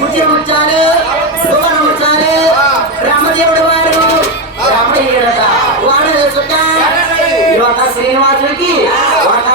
ముచ్చారు సుమను ముచ్చారు బ్రహ్మదేవుడు వారు. బ్రహ్మయ్యడట వాడు శ్రీనివాసుడికి ఒక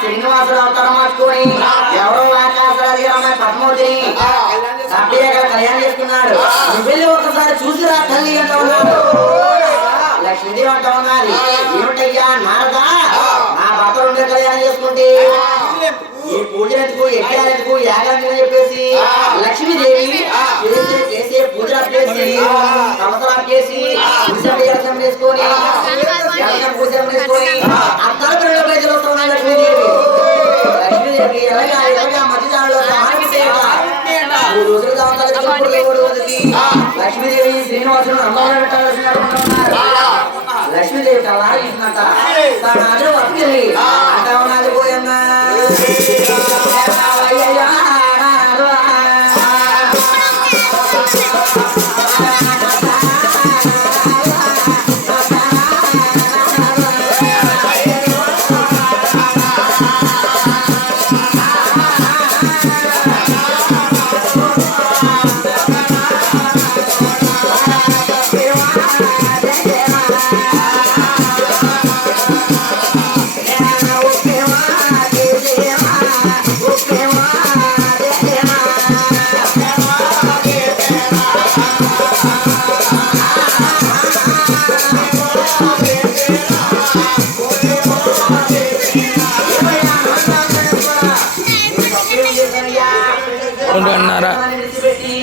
శ్రీనివాసుడు అవతారం మార్చుకొని ఎవరో ఆకాశాది అమ్మాయి పద్మావతిని కళ్యాణం చేసుకున్నాడు. వెళ్ళి ఒకసారి చూసిరా తల్లి అంటా ఉన్నాడు లక్ష్మీదేవి అంటా ఉన్నది ఏమిటయ్యా నారదా? నా భర్త ఉండే కళ్యాణం చేసుకుంటే ఈ పూజలకు యజ్ఞాలకు యాగానికి చెప్పేసి లక్ష్మీదేవి చేసే పూజ చేసి సంవత్సరాలు చేసి పూజం చేసుకొని పూజం చేసుకొని అర్థాలు రెండు ప్రజలు వస్తున్నాయి లక్ష్మీదేవి. లక్ష్మీదేవి ఎలాగా ఎలాగా మధ్యదారులో సహాయం చేయగా మూడు రోజులు లక్ష్మీదేవి శ్రీనివాసుడు అమ్మవారు లక్ష్మీదేవి అలాగిందంట తన అదే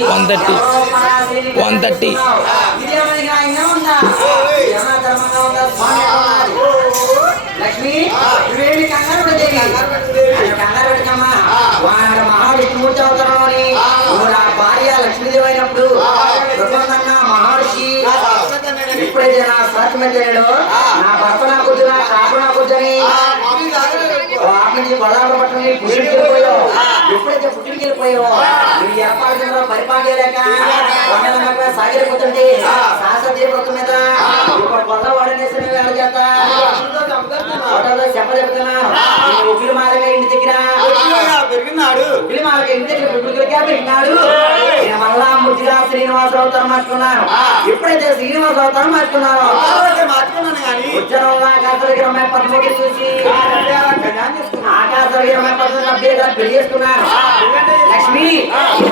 వన్ థర్టీ వన్ థర్టీ నా భార్య లక్ష్మీదేవి అయినప్పుడు ఋతుమన్న మహర్షి ఎప్పుడైతే నా సాధ్యమైతే నా భర్త నా కొద్ది నా కాపు నా వాటిని బలాలు పట్టుకుని పుట్టికి వెళ్ళిపోయావు ఎప్పుడైతే పుట్టికి వెళ్ళిపోయావో నీ ఏర్పాటు పరిపాలేక సాగిపోతుంటే శాస్త్రీయ వ్రతం మీద ఒక కొత్త వాడనేసిన వేళ చేత ఫోటోలో ఉగ్గులు ఇంటి దగ్గర పెరిగినాడు ఉగ్గులు మాలక ఇంటి దగ్గర ఉగ్గులకే పెట్టినాడు నేను మళ్ళా ముద్దుగా శ్రీనివాస అవతారం మార్చుకున్నాను. ఎప్పుడైతే శ్రీనివాస అవతారం మార్చుకున్నాను. మార్చుకున్నాను కానీ అమ్మాయి పద్మకి చూసి అమ్మాయి పద్మకి అభ్యర్థి పెళ్ళి చేసుకున్నాను లక్ష్మి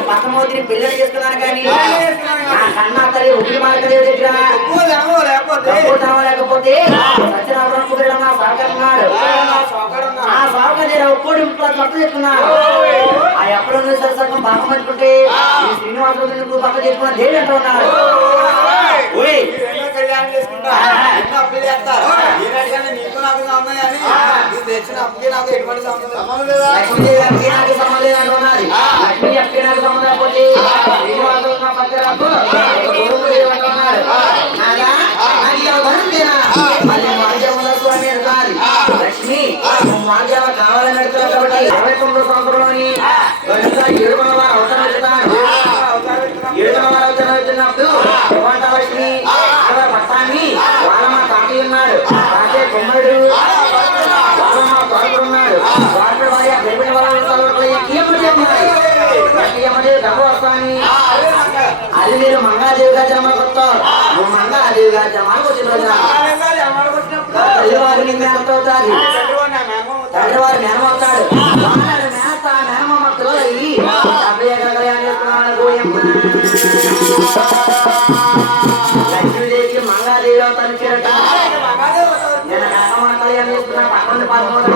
పద్మవతిని పెళ్ళి చేసుకున్నాను కానీ నా కన్నా తల్లి ఉగ్గులు మాలక దేవి దగ్గర లేకపోతే? సత్యనారాయణ కుదిరడం నా ఆ చెప్తున్నాడు ఆ సరే సగం భాగం పక్క చెప్పుకున్న దేవి అంటూ నీకు నాకు సంబంధం కానీ తెచ్చిన అప్పుకి నాకు ఎటువంటి సంబంధం లేదా. సంబంధం లేదు అంటున్నది నాకు సంబంధం అది మీరు మంగాదేవిగా జన్మలకు వస్తారు. నువ్వు మంగాదేవిగా జన్మలకు వచ్చిన రోజున తల్లివారి నింద ఎంత అవుతాది? తండ్రివారి మేనమవుతాడు వాడు మేనత మేనమామ పిల్లలయ్యి డెబ్బై లక్ష్మీదేవికి మంగాదేవి అవుతాను చేరట నేను కనకమ్మ కళ్యాణం చేస్తున్నా పక్కన పదమూడు